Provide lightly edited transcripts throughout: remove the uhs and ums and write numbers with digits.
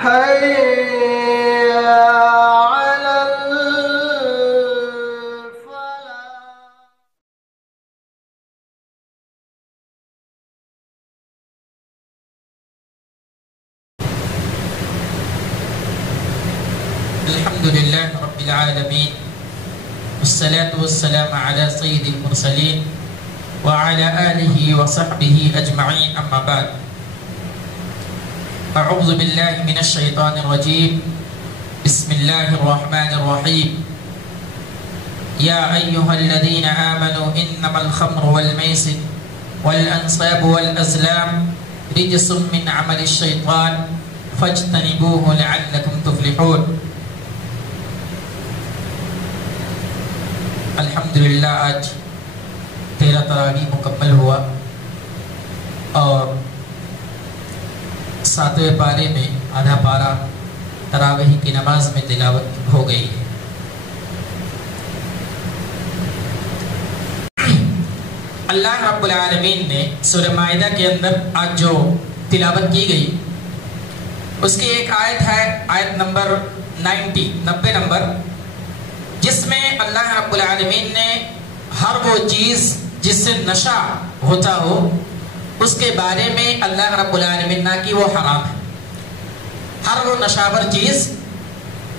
حي على الحمد لله رب العالمين والصلاة والسلام على سيد المرسلين وعلى آله وصحبه أجمعين أما بعد أعوذ بالله من الشيطان الرجيم بسم الله الرحمن الرحيم يا أيها الذين آمنوا إنما الخمر والميسر والأنصاب والأزلام رجس من عمل الشيطان فاجتنبوه لعلكم تفلحون. الحمدللہ آج 13 تراویح مکمل ہوا اور 7ویں پارے میں آدھا پارہ تراویح کی نماز میں تلاوت ہو گئی ہے. اللہ رب العالمین نے سورہ مائدہ کے اندر آج جو تلاوت کی گئی اس کی ایک آیت ہے، آیت نمبر 90 نمبر، جس میں اللہ رب العالمین نے ہر وہ چیز جس سے نشہ ہوتا ہو اس کے بارے میں اللہ رب العالمین نے کی وہ حرام ہے. ہر وہ نشاور چیز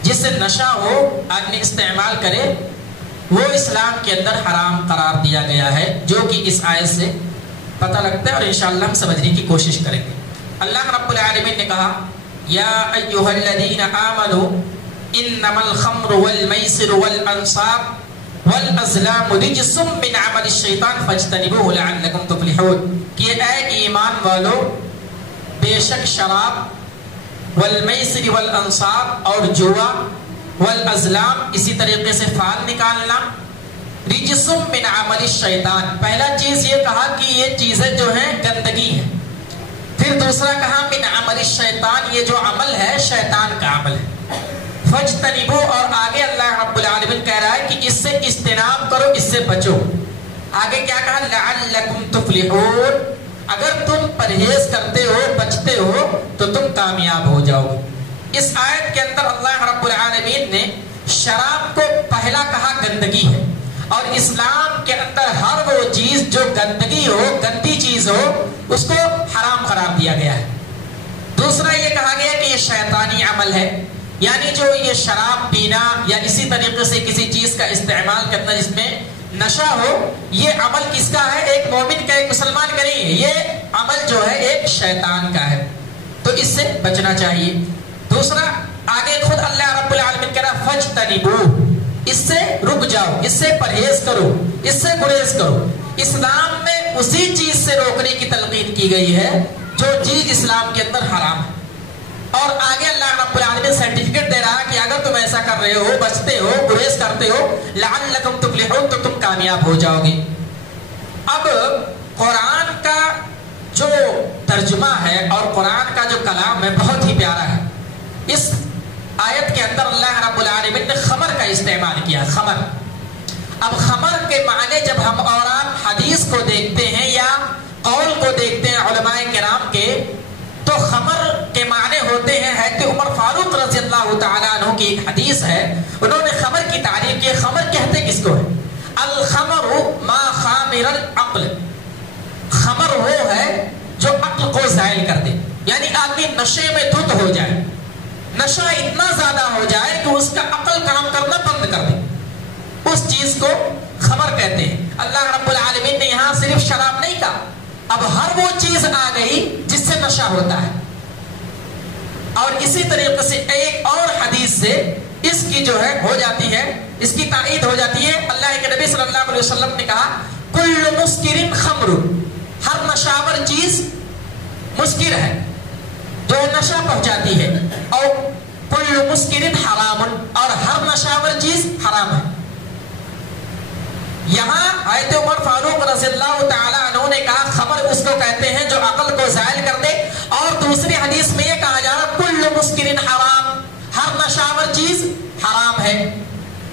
جس سے نشہ ہو آدمی استعمال کرے وہ اسلام کے اندر حرام قرار دیا گیا ہے، جو کہ اس آیت سے پتہ لگتا ہے اور انشاءاللہ ہم سمجھنے کی کوشش کریں گے. اللہ رب العالمین نے کہا یا ایھا الذین آمنوا انما الخمر والمیسر والانصاب والازلام رجس من عمل الشیطان فاجتنبوه لعلکم تفلحون، کہ اے ایمان والو بے شک شراب والمیسر والانصاب اور جوا والازلام اسی طریقے سے فال نکالنا رجس من عمل الشیطان، پہلا چیز یہ کہا کہ یہ چیزیں جو ہیں گندگی ہیں، پھر دوسرا کہا من عمل الشیطان یہ جو عمل ہے شیطان کا عمل ہے. فاجتنبو اور آگے اللہ رب العالمین کہہ رہا ہے کہ اس سے اجتناب کرو، اس سے بچو. آگے کیا کہا لعلکم تفلحون، اگر تم پرہیز کرتے ہو بچتے ہو تو تم کامیاب ہو جاؤ گے. اس آیت کے اندر اللہ رب العالمین نے شراب کو پہلا کہا گندگی ہے، اور اسلام کے اندر ہر وہ چیز جو گندگی ہو گندی چیز ہو اس کو حرام قرار دیا گیا ہے. دوسرا یہ کہا گیا کہ یہ شیطانی عمل ہے، یعنی جو یہ شراب پینا یا اسی طریقے سے کسی چیز کا استعمال کرنا جس میں نشہ ہو، یہ عمل کس کا ہے؟ ایک مومن کا، ایک مسلمان کا نہیں ہے، یہ عمل جو ہے ایک شیطان کا ہے، تو اس سے بچنا چاہیے. دوسرا آگے خود اللہ رب العالمین کہہ رہا فاجتنبو، اس سے رک جاؤ، اس سے پرہیز کرو، اس سے گریز کرو. اسلام میں اسی چیز سے روکنے کی تلقین کی گئی ہے جو چیز اسلام کے اندر حرام ہے. اور آگے اللہ رب العالمین سرٹیفکیٹ دے رہا ہے کہ اگر تم ایسا کر رہے ہو، بچتے ہو، گریز کرتے ہو، لعلکم تفلحون، تو تم کامیاب ہو جاؤ گے. اب قرآن کا جو ترجمہ ہے اور قرآن کا جو کلام ہے بہت ہی پیارا ہے. اس آیت کے اندر اللہ رب العالمین نے خمر کا استعمال کیا، خمر. اب خمر کے معنی جب ہم اور آپ حدیث کو دیکھتے ہیں یا قول کو دیکھتے ہیں علماء کرام کے، تو خمر کے معنی ہوتے ہیں. حضرت عمر فاروق رضی اللہ تعالیٰ عنہ کی ایک حدیث ہے، انہوں نے خمر کی تعریف کی. خمر کہتے کس کو ہے؟ الخمر ما خامر العقل، خمر وہ ہے جو عقل کو زائل کر دے، یعنی آدمی نشے میں دھت ہو جائے، نشہ اتنا زیادہ ہو جائے کہ اس کا عقل کام کرنا بند کر دے، اس چیز کو خمر کہتے ہیں. اللہ رب العالمین نے یہاں صرف شراب نہیں کہا، اب ہر وہ چیز آ گئی جس سے نشہ ہوتا ہے. اور اسی طریقے سے ایک اور حدیث سے اس کی جو ہے ہو جاتی ہے، اس کی تائید ہو جاتی ہے. اللہ کے نبی صلی اللہ علیہ وسلم نے کہا کل مسکر خمر، ہر نشاور چیز مسکر ہے جو نشہ پہنچاتی ہے، اور کل مسکر حرام، اور ہر نشاور چیز حرام ہے. یہاں حضرت عمر فاروق رضی اللہ تعالیٰ عنہ نے کہا خمر اس کو کہتے ہیں جو عقل کو زائل کر دے، اور دوسری حدیث میں یہ کہا جا رہا کل مسکر حرام، ہر نشاور چیز حرام ہے.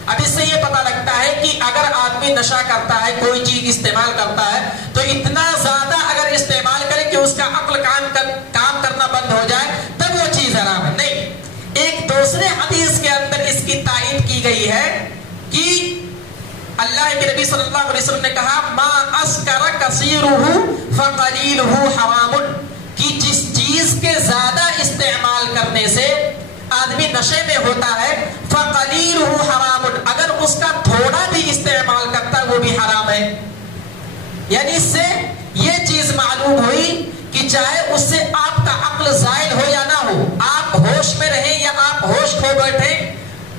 اب اس سے یہ پتہ لگتا ہے کہ اگر آدمی نشہ کرتا ہے، کوئی چیز استعمال کرتا ہے، تو اتنا زیادہ اگر استعمال کرے کہ اس کا عقل کام کرنا بند ہو جائے تب وہ چیز حرام ہے. نہیں، دوسرے حدیث کے اندر اس کی تائید کی گئی ہے کہ اللہ کے نبی صلی اللہ علیہ وسلم نے کہا ما اسکر کثیرہ فقلیلہ حرام، کہ جس چیز کے زیادہ استعمال کرنے سے آدمی نشے میں ہوتا ہے فقلیلہ حرام، اگر اس کا تھوڑا بھی استعمال کرتا ہے وہ بھی حرام ہے. یعنی اس سے یہ چیز معلوم ہوئی کہ چاہے اس سے آپ کا عقل زائل ہو یا نہ ہو، آپ ہوش میں رہیں یا آپ ہوش کھو بیٹھے،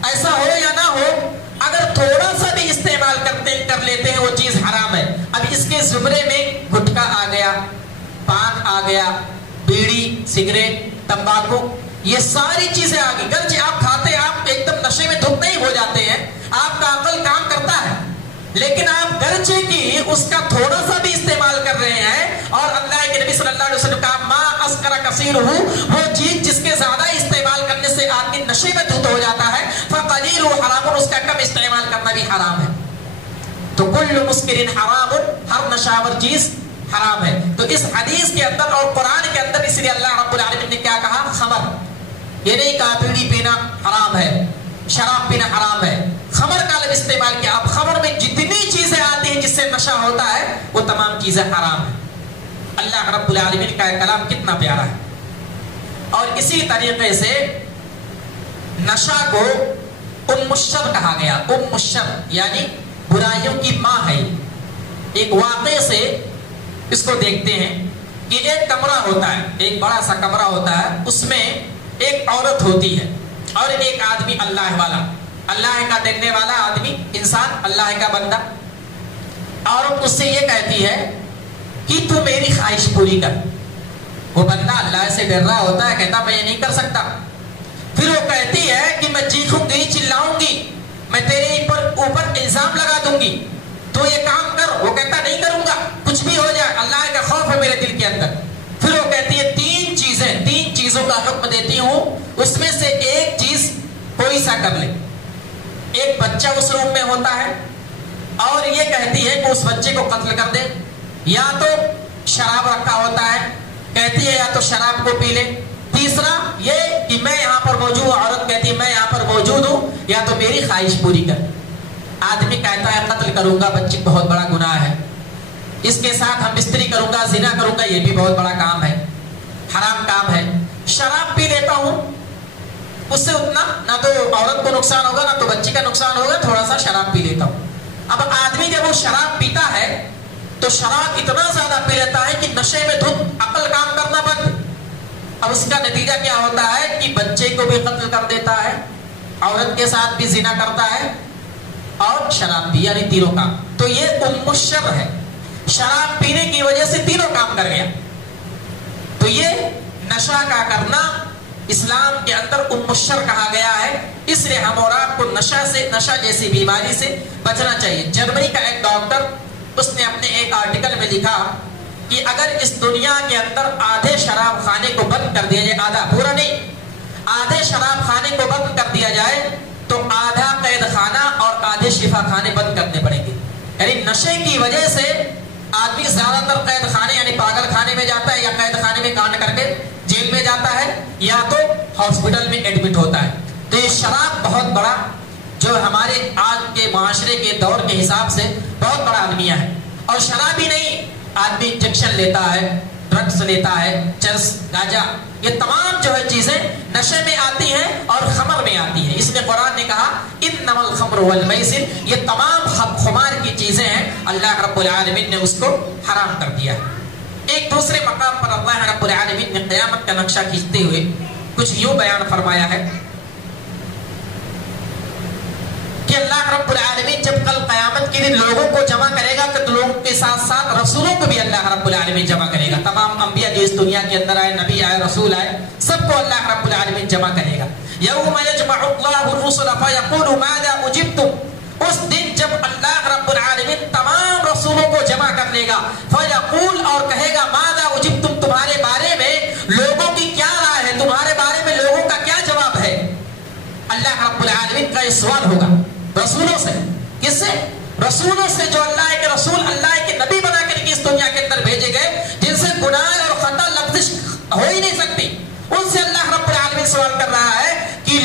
ایسا ہو یا نہ ہو، اگر تھوڑا سا بھی استعمال کر لیتے ہیں وہ چیز حرام ہے. اب اس کے زمرے میں گٹکا آ گیا، پان آ گیا، بیڑی، سگریٹ، تمباکو، یہ ساری چیزیں آ گئی. گرچہ آپ کھاتے آپ ایک دم نشے میں دھت نہیں ہو جاتے ہیں، آپ کا عقل کام کرتا ہے، لیکن آپ گرچہ کی اس کا تھوڑا سا بھی استعمال کر رہے ہیں. اور اللہ کے نبی صلی اللہ علیہ وسلم کا ما اسکر کثیرہ، وہ چیز جس کے زیادہ استعمال کرنے سے آدمی نشے میں دھت ہو جاتا ہے، فقلیل حرام، اس کا کم استعمال کرنا بھی حرام ہے. تو کل مسکر حرام، ہر نشاور چیز حرام ہے. تو اس حدیث کے اندر اور قرآن کے اندر اس لیے اللہ رب العالمین نے کیا کہا؟ خمر. یہ نہیں کہا بیڑی پینا حرام ہے، شراب پینا حرام ہے، خمر کا لفظ استعمال کیا. اب خمر میں جتنی چیزیں آتی ہیں جس سے نشہ ہوتا ہے وہ تمام چیزیں حرام ہیں. اللہ رب العالمین کا کلام کتنا پیارا ہے. اور اسی طریقے سے نشہ کو ام الشر کہا گیا. ام الشر یعنی برائیوں کی ماں ہے. ایک واقعے سے اس کو دیکھتے ہیں کہ ایک کمرہ ہوتا ہے، ایک بڑا سا کمرہ ہوتا ہے، اس میں ایک عورت ہوتی ہے اور ایک آدمی اللہ والا، اللہ کا ڈرنے والا آدمی، انسان، اللہ کا بندہ. عورت اس سے یہ کہتی ہے کہ تو میری خواہش پوری کر. وہ بندہ اللہ سے ڈر رہا ہوتا ہے، کہتا میں یہ نہیں کر سکتا. پھر وہ کہتی ہے کہ میں چیخوں گی، چلاؤں گی، میں تیرے اوپر الزام لگا دوں گی، تو یہ کام کر. وہ کہتا نہیں کروں گا، کچھ بھی ہو جائے، اللہ کا خوف ہے میرے دل کے اندر. پھر وہ کہتی ہے تین چیزوں کا حکم دیتی ہوں، اس میں سے ایک چیز کوئی سا کر لے. ایک بچہ اس روم میں ہوتا ہے اور یہ کہتی ہے کہ اس بچے کو قتل کر دے. یا تو شراب رکھا ہوتا ہے، کہتی ہے یا تو شراب کو پی لے. تیسرا یہ کہ میں یہاں پر موجود ہوں، عورت کہتی ہے میں یہاں پر موجود ہوں، یا تو میری خواہش پوری کر. آدمی کہتا ہے قتل کروں گا، بچے بہت بڑا گناہ ہے، اس کے ساتھ ہم بستری کروں گا، زنا کروں گا، یہ بھی بہت بڑا کام ہے، حرام کام ہے. شراب پی لیتا ہوں، اس سے اتنا نہ تو عورت کو نقصان ہوگا نہ تو بچے کا نقصان ہوگا، تھوڑا سا شراب پی لیتا ہوں. اب آدمی جب وہ شراب پیتا ہے تو شراب اتنا زیادہ پی لیتا ہے کہ نشے میں دھت، عقل کام کرنا بند. اب اس کا نتیجہ کیا ہوتا ہے کہ بچے کو بھی قتل کر دیتا ہے، عورت کے ساتھ بھی زنا کرتا ہے اور شراب بھی، یعنی تینوں کام. تو یہ ام الشر ہے، شراب پینے کی وجہ سے تینوں کام کر گیا. تو یہ نشہ کا کرنا اسلام کے اندر ام الشر کہا گیا ہے. اس لیے ہم اور آپ کو نشہ جیسی بیماری سے بچنا چاہیے. جرمنی کا ایک ڈاکٹر، اس نے اپنے ایک آرٹیکل میں لکھا کہ اگر اس دنیا کے اندر آدھے شراب خانے کو بند کر دیا جائے، آدھا، پورا نہیں، آدھے شراب خانے کو بند کر دیا جائے تو آدھا قید خانہ اور آدھے شفا خانے بند کرنے پڑیں گے. یعنی نشے کی وجہ سے آدمی زیادہ تر قید خانے یعنی پاگل خانے میں جاتا ہے، یا قید خانے میں کانڈ کر کے جیل میں جاتا ہے، یا تو ہاسپٹل میں ایڈمٹ ہوتا ہے. تو یہ شراب بہت بڑا، جو ہمارے آج کے معاشرے کے دور کے حساب سے بہت بڑا المیہ ہے. اور شراب ہی نہیں، آدمی انجیکشن لیتا ہے، ڈرگس لیتا ہے، چرس، گاجا، یہ تمام جو ہے چیزیں نشے میں آتی ہیں اور خمر میں آتی ہیں. اس لیے قرآن نے کہا انما الخمر والمیسر، یہ تمام خمار کی چیزیں ہیں، اللہ رب العالمین نے اس کو حرام کر دیا. ایک دوسرے مقام پر اللہ رب العالمین نے قیامت کا نقشہ کھینچتے ہوئے کچھ یوں بیان فرمایا ہے کہ اللہ رب العالمین جب کل قیامت کے دن لوگوں کو جمع کرے گا تو لوگوں کے ساتھ ساتھ رسولوں کو بھی اللہ رب العالمین جمع کرے گا. تمام انبیاء جو اس دنیا کے اندر آئے، نبی آئے، رسول آئے، سب کو اللہ رب العالمین جمع کرے گا. یوم یجمع اللہ الرسل فیقول ماذا اجبتم، اس دن جب اللہ رب العالمین تمام رسولوں کو جمع کر لے گا، فیقول، اور کہے گا ماذا اجبتم، تمہارے بارے میں لوگوں کی کیا رائے ہے، تمہارے بارے میں لوگوں کا کیا جواب ہے. اللہ رب العالمین کا یہ سوال ہوگا رسولوں سے. کس سے؟ رسولوں سے، جو اللہ کے رسول، اللہ کے نبی بنا کر کے اس دنیا کے اندر بھیجے گئے، جن سے گناہ اور خطا لغزش ہو ہی نہیں سکتی. ان سے اللہ رب العالمین سوال کر رہا ہے کہ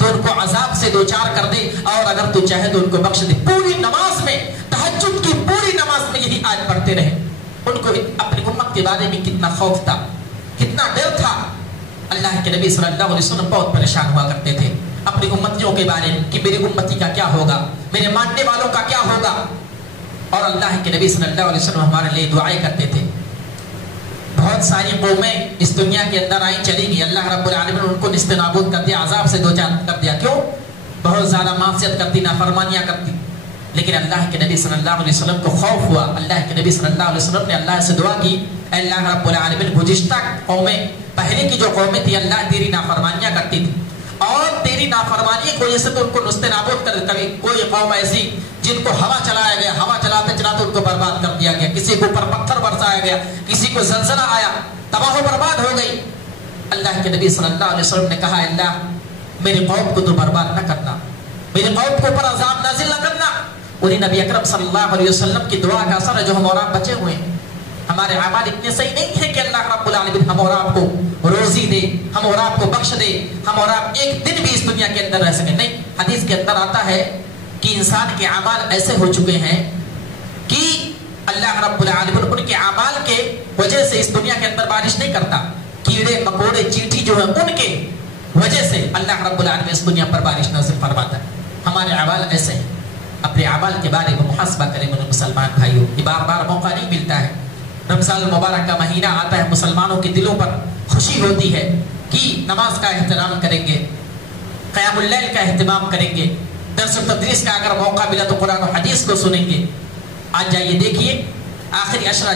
تو ان کو عذاب سے دوچار کر دے، اور اگر تو چاہے تو ان کو بخش دے۔ پوری نماز میں، تہجد کی پوری نماز میں یہی آیت پڑھتے رہے۔ ان کو اپنی امت کے بارے میں کتنا خوف تھا، کتنا ڈر تھا۔ اللہ کے نبی صلی اللہ علیہ وسلم بہت پریشان ہوا کرتے تھے اپنی امتیوں کے بارے میں کہ میری امتی کا کیا ہوگا، میرے ماننے والوں کا کیا ہوگا۔ اور اللہ کے نبی صلی اللہ علیہ وسلم ہمارے لیے دعائیں کرتے تھے۔ بہت ساری قومیں اس دنیا کے اندر آئی چلی گئی، اللہ رب العالمین نے ان کو نیست نابود کر دیا، عذاب سے دوچار کر دیا۔ کیوں؟ بہت زیادہ معصیت کرتی، نافرمانیاں کرتی۔ لیکن اللہ کے نبی صلی اللہ علیہ وسلم کو خوف ہوا۔ اللہ کے نبی صلی اللہ علیہ وسلم نے اللہ سے دعا کی، اے اللہ رب العالمین گزشتہ قومیں، پہلے کی جو قومیں تھی اللہ تیری نافرمانیاں کرتی تھی، اور تیری نافرمانی کی وجہ سے تو ان کو نست نابود کر۔ کبھی کوئی قوم ایسی جن کو ہوا چلایا گیا، ہوا چلاتے چلاتے ان کو برباد کر دیا گیا، کسی کے اوپر پتھر برسایا گیا، کسی کو زلزلہ آیا، تباہ و برباد ہو گئی۔ اللہ کے نبی صلی اللہ علیہ وسلم نے کہا، اللہ میری قوم کو تو برباد نہ کرنا، میری قوم کو اوپر عذاب نازل نہ کرنا۔ انہیں نبی اکرم صلی اللہ علیہ وسلم کی دعا کا اثر ہے جو ہم اور آپ بچے ہوئے ہیں۔ ہمارے اعمال اتنے صحیح نہیں ہیں کہ اللہ رب العالمین ہم اور آپ کو روزی دے، ہم اور آپ کو بخش دے، ہم اور آپ ایک دن بھی اس دنیا کے اندر رہ سکیں۔ نہیں، حدیث کے اندر آتا ہے کہ انسان کے اعمال ایسے ہو چکے ہیں کہ اللہ رب العالمین ان کے اعمال کے وجہ سے اس دنیا کے اندر بارش نہیں کرتا۔ کیڑے مکوڑے چیٹی جو ہیں ان کے وجہ سے اللہ رب العالمین اس دنیا پر بارش نازل فرماتا ہے۔ ہمارے اعمال ایسے ہیں، اپنے اعمال کے بارے میں محاسبہ کریں میرے مسلمان بھائیوں۔ یہ بار بار موقع نہیں ملتا ہے۔ رمضان المبارک کا مہینہ آتا ہے، مسلمانوں کے دلوں پر خوشی ہوتی ہے کہ نماز کا احترام کریں گے، قیام اللیل کا اہتمام کریں گے، درس و تدریس کا اگر موقع ملا تو قرآن و حدیث کو سنیں گے۔ آج جائیے دیکھیے آخری عشرہ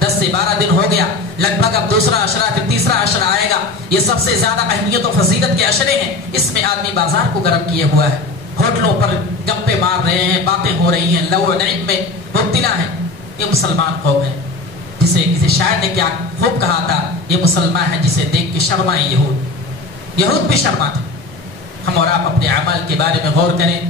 10 سے 12 دن ہو گیا، لگ بھگ اب دوسرا عشرہ پھر تیسرا عشرہ آئے گا۔ یہ سب سے زیادہ اہمیت و فضیلت کے عشرے ہیں۔ اس میں آدمی بازار کو گرم کیے ہوا ہے، ہوٹلوں پر گپے مار رہے ہیں، باتیں ہو رہی ہیں، لو و نعیم میں مبتلا ہیں۔ یہ مسلمان قوم ہے جسے کسی شاعر نے کیا خوب کہا تھا، یہ مسلمان ہے جسے دیکھ کے شرمائے یہود۔ یہود بھی شرماتے۔ ہم اور آپ اپنے اعمال کے بارے میں غور کریں۔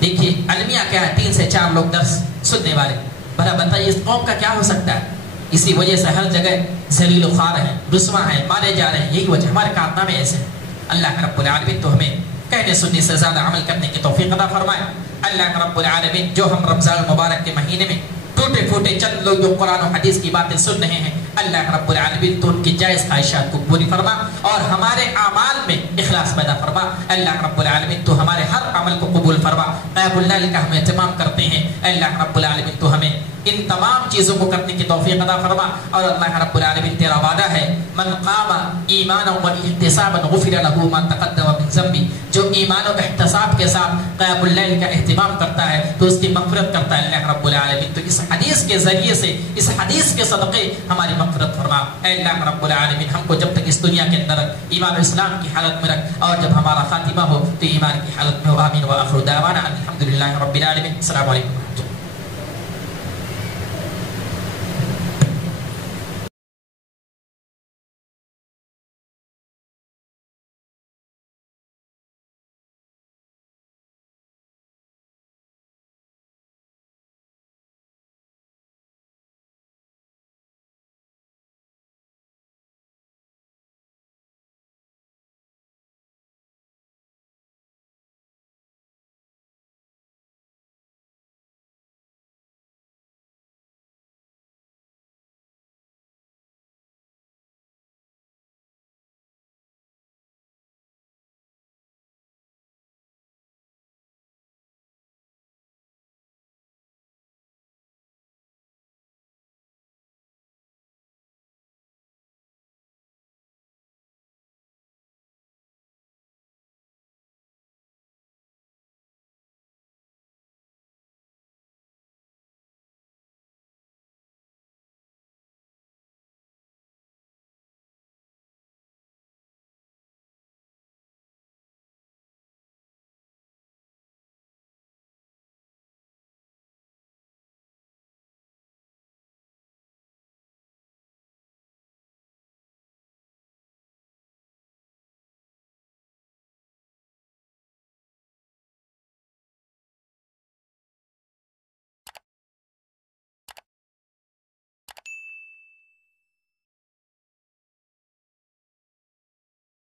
دیکھیے المیہ کیا ہے، 3 سے 4 لوگ درس سننے والے، بھلا بتائیے اس قوم کا کیا ہو سکتا ہے؟ اسی وجہ سے ہر جگہ ذلیل و خوار ہیں، رسوا ہیں، مارے جا رہے ہیں۔ یہی وجہ، ہمارے کارنامے ایسے ہیں۔ اللہ رب العالمین تو ہمیں کہنے سننے سے زیادہ عمل کرنے کی توفیق عطا فرمائے۔ اللہ رب العالمین جو ہم رمضان المبارک کے مہینے میں ٹوٹے پھوٹے چند لوگ جو قرآن و حدیث کی باتیں سن رہے ہیں، اللہ رب العالمین تو ان کی جائز خواہشات کو پوری فرما اور ہمارے اعمال میں اخلاص پیدا فرما۔ اللہ رب العالمین تو ہمارے ہر عمل کو قبول فرما۔ قیام اللیل کا ہم اہتمام کرتے ہیں، اللہ رب العالمین تو ہمیں ان تمام چیزوں کو کرنے کی توفیق عطا فرما۔ اور اللہ رب العالمین تیرا وعدہ ہے، من قام ایمانا و احتسابا غفر له ما تقدم من ذنبه، جو ایمان و احتساب کے ساتھ قیام اللیل کا اہتمام کرتا ہے تو اس کی مغفرت کرتا ہے اللہ رب العالمین۔ تو اس حدیث کے ذریعے سے، اس حدیث کے صدقے ہماری مغفرت فرما۔ اے اللہ رب العالمین ہم کو جب تک اس دنیا کے اندر ایمان و اسلام کی حالت میں رکھ، اور جب ہمارا خاتمہ ہو تو ایمان کی حالت میں ہو۔ آمین و آخر دعوانا الحمدللہ رب العالمین۔ السلام علیکم۔